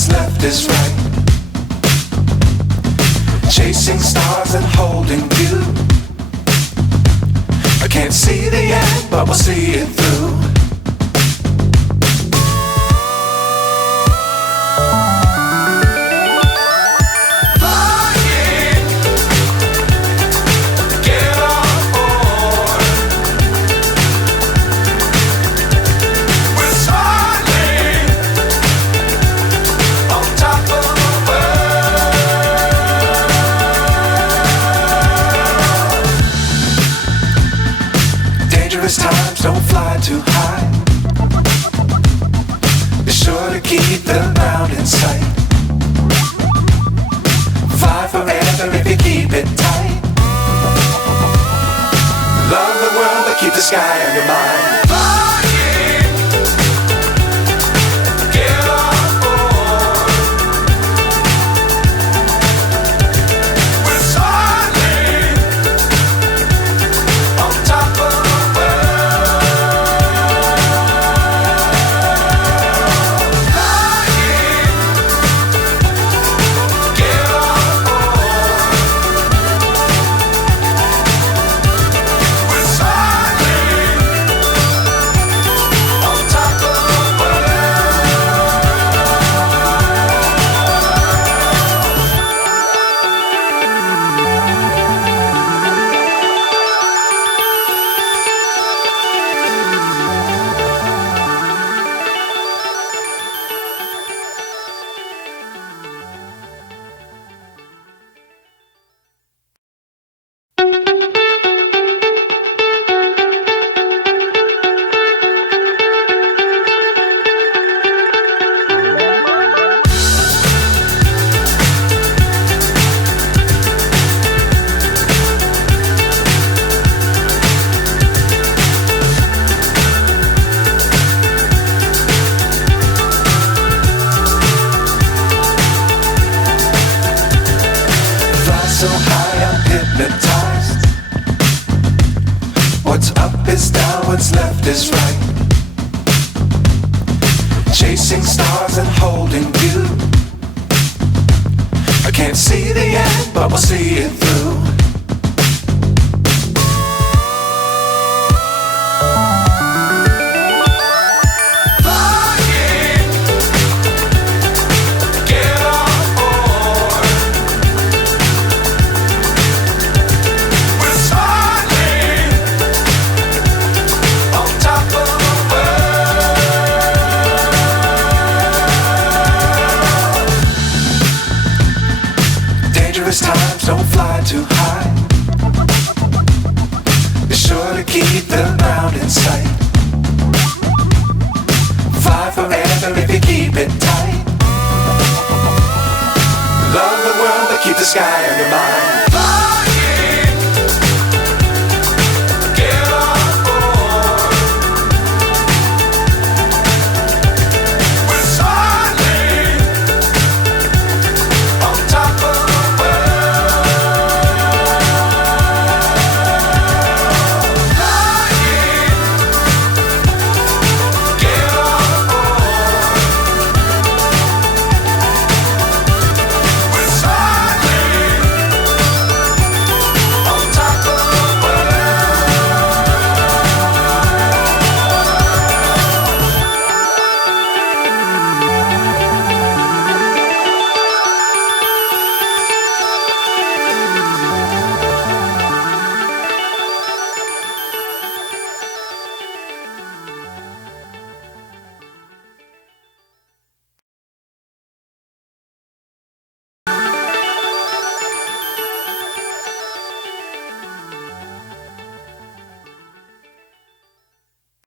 what's left is right. Chasing stars and holding you. I can't see the end, but we'll see it through. Times don't fly too high. Be sure to keep the ground in sight. Fly forever if you keep it tight. Love the world but keep the sky on your mind. So high I'm hypnotized. What's up is down, what's left is right. Chasing stars and holding you. I can't see the end, but we'll see it through. Times don't fly too high. Be sure to keep the ground in sight. Fly forever if you keep it tight. Love the world but keep the sky on your mind.